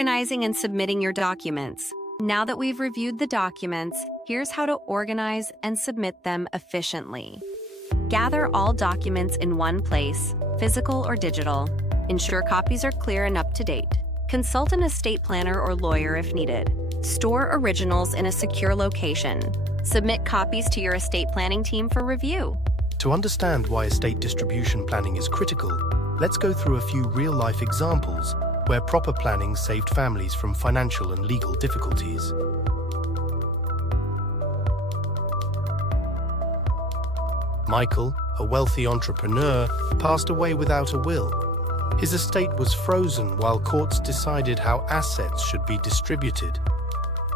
Organizing and submitting your documents. Now that we've reviewed the documents, here's how to organize and submit them efficiently. Gather all documents in one place, physical or digital. Ensure copies are clear and up to date. Consult an estate planner or lawyer if needed. Store originals in a secure location. Submit copies to your estate planning team for review. To understand why estate distribution planning is critical, let's go through a few real-life examples where proper planning saved families from financial and legal difficulties. Michael, a wealthy entrepreneur, passed away without a will. His estate was frozen while courts decided how assets should be distributed.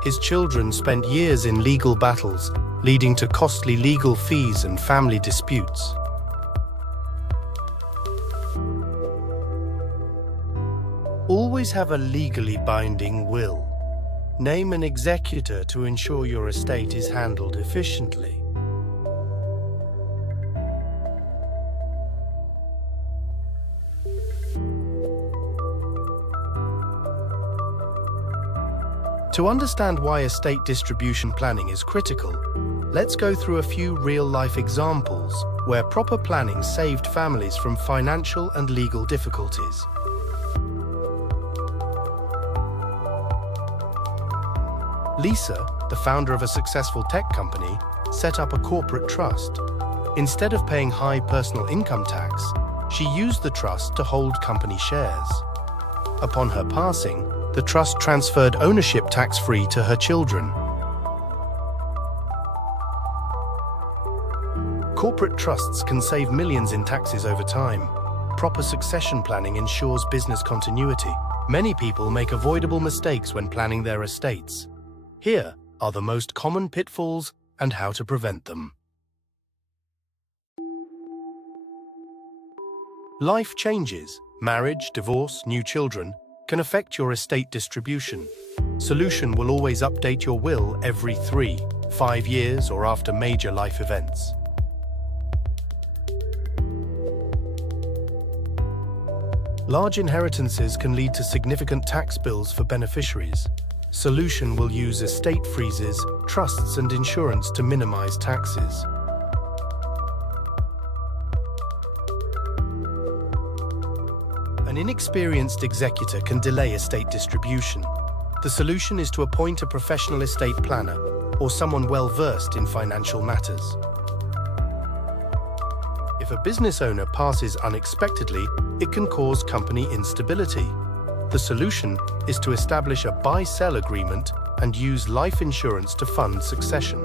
His children spent years in legal battles, leading to costly legal fees and family disputes. Always have a legally binding will. Name an executor to ensure your estate is handled efficiently. To understand why estate distribution planning is critical, let's go through a few real-life examples where proper planning saved families from financial and legal difficulties. Lisa, the founder of a successful tech company, set up a corporate trust. Instead of paying high personal income tax, she used the trust to hold company shares. Upon her passing, the trust transferred ownership tax-free to her children. Corporate trusts can save millions in taxes over time. Proper succession planning ensures business continuity. Many people make avoidable mistakes when planning their estates. Here are the most common pitfalls and how to prevent them. Life changes. Marriage, divorce, new children can affect your estate distribution. Solution will always update your will every 3-5 years or after major life events. Large inheritances can lead to significant tax bills for beneficiaries. Solution will use estate freezes, trusts, and insurance to minimize taxes. An inexperienced executor can delay estate distribution. The solution is to appoint a professional estate planner or someone well-versed in financial matters. If a business owner passes unexpectedly, it can cause company instability. The solution is to establish a buy-sell agreement and use life insurance to fund succession.